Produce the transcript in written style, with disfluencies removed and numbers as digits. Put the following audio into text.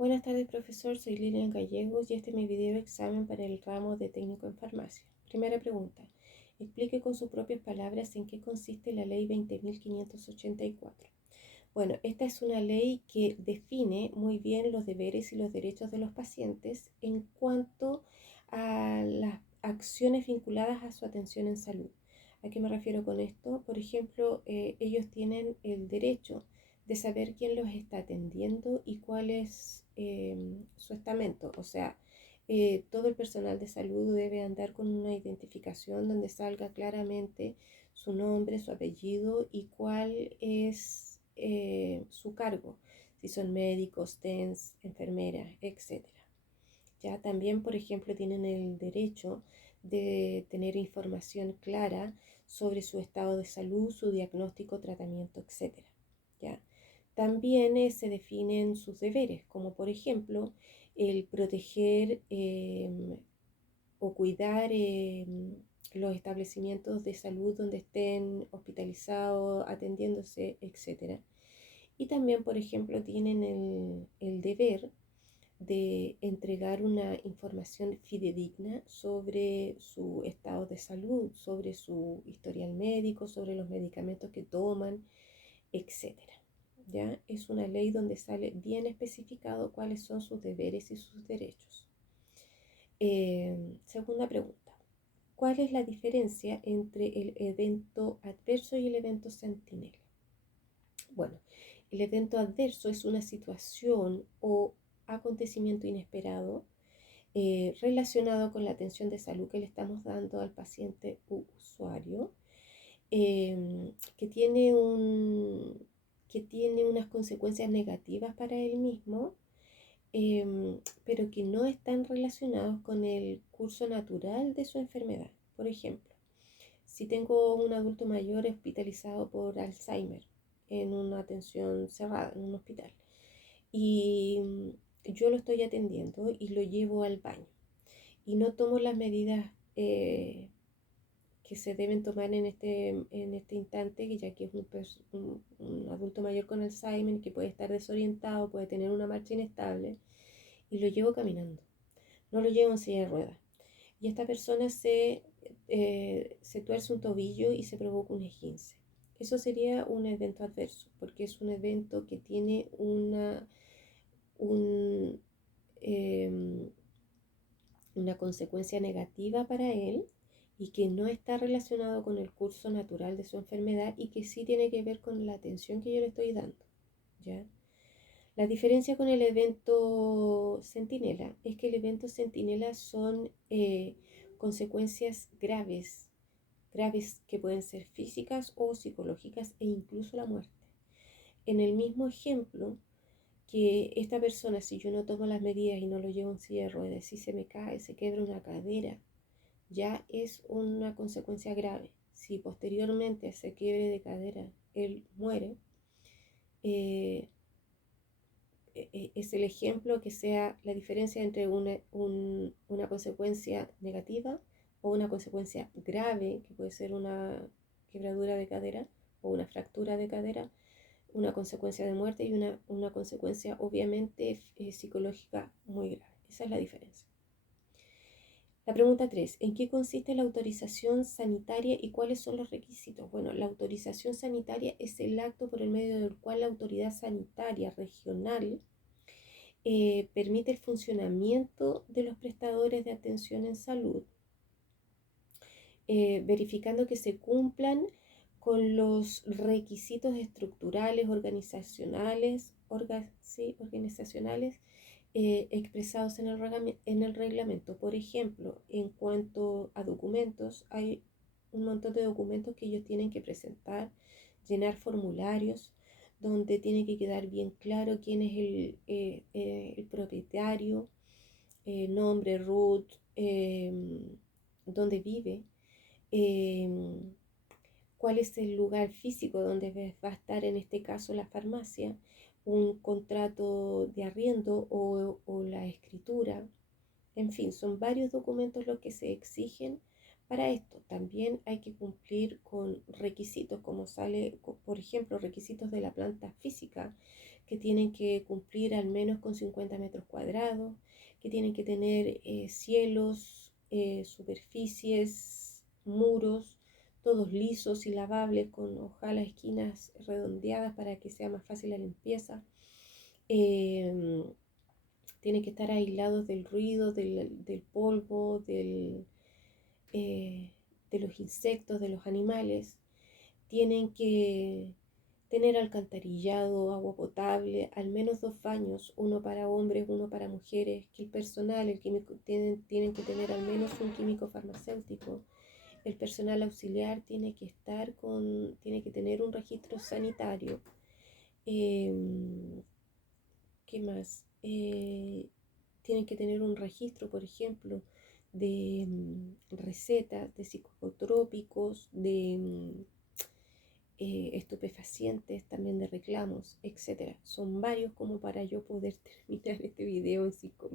Buenas tardes, profesor. Soy Lilian Gallegos y este es mi video examen para el ramo de técnico en farmacia. Primera pregunta. Explique con sus propias palabras en qué consiste la ley 20.584. Bueno, esta es una ley que define muy bien los deberes y los derechos de los pacientes en cuanto a las acciones vinculadas a su atención en salud. ¿A qué me refiero con esto? Por ejemplo, ellos tienen el derecho de saber quién los está atendiendo y cuál es su estamento. O sea, todo el personal de salud debe andar con una identificación donde salga claramente su nombre, su apellido y cuál es su cargo, si son médicos, TENS, enfermeras, etc. Ya también, por ejemplo, tienen el derecho de tener información clara sobre su estado de salud, su diagnóstico, tratamiento, etc. ¿Ya? También se definen sus deberes, como por ejemplo el proteger o cuidar los establecimientos de salud donde estén hospitalizados, atendiéndose, etc. Y también, por ejemplo, tienen el deber de entregar una información fidedigna sobre su estado de salud, sobre su historial médico, sobre los medicamentos que toman, etcétera. ¿Ya? Es una ley donde sale bien especificado cuáles son sus deberes y sus derechos. Segunda pregunta. ¿Cuál es la diferencia entre el evento adverso y el evento centinela? Bueno, el evento adverso es una situación o acontecimiento inesperado relacionado con la atención de salud que le estamos dando al paciente u usuario, que tiene unas consecuencias negativas para él mismo, pero que no están relacionados con el curso natural de su enfermedad. Por ejemplo, si tengo un adulto mayor hospitalizado por Alzheimer en una atención cerrada, en un hospital, y yo lo estoy atendiendo y lo llevo al baño y no tomo las medidas que se deben tomar en este instante, ya que es un adulto mayor con Alzheimer que puede estar desorientado, puede tener una marcha inestable, y lo llevo caminando, no lo llevo en silla de ruedas. Y esta persona se tuerce un tobillo y se provoca un esguince. Eso sería un evento adverso, porque es un evento que tiene un, una consecuencia negativa para él y que no está relacionado con el curso natural de su enfermedad y que sí tiene que ver con la atención que yo le estoy dando, ¿ya? La diferencia con el evento centinela es que el evento centinela son consecuencias graves que pueden ser físicas o psicológicas e incluso la muerte. En el mismo ejemplo, que esta persona, si yo no tomo las medidas y no lo llevo en silla de ruedas, si se me cae, se quiebra una cadera, ya es una consecuencia grave. Si posteriormente a ese quiebre de cadera él muere, es el ejemplo que sea la diferencia entre una consecuencia negativa o una consecuencia grave, que puede ser una quebradura de cadera o una fractura de cadera, una consecuencia de muerte y una consecuencia obviamente psicológica muy grave. Esa es la diferencia. La pregunta 3. ¿En qué consiste la autorización sanitaria y cuáles son los requisitos? Bueno, la autorización sanitaria es el acto por el medio del cual la autoridad sanitaria regional permite el funcionamiento de los prestadores de atención en salud, verificando que se cumplan con los requisitos estructurales, organizacionales, expresados en el reglamento. Por ejemplo, en cuanto a documentos, hay un montón de documentos que ellos tienen que presentar, llenar formularios, donde tiene que quedar bien claro quién es el propietario, nombre, root, dónde vive, cuál es el lugar físico donde va a estar, en este caso la farmacia, un contrato de arriendo o la escritura. En fin, son varios documentos los que se exigen para esto. También hay que cumplir con requisitos, como sale, por ejemplo, requisitos de la planta física, que tienen que cumplir al menos con 50 metros cuadrados, que tienen que tener cielos, superficies, muros, todos lisos y lavables, con ojalá esquinas redondeadas para que sea más fácil la limpieza. Tienen que estar aislados del ruido, del polvo, de los insectos, de los animales. Tienen que tener alcantarillado, agua potable, al menos 2 baños, uno para hombres, uno para mujeres, que el personal, el químico, tienen que tener al menos un químico farmacéutico. El personal auxiliar tiene que tener un registro sanitario. ¿Qué más? Tienen que tener un registro, por ejemplo, de recetas de psicotrópicos, de estupefacientes, también de reclamos, etcétera. Son varios como para yo poder terminar este video en 5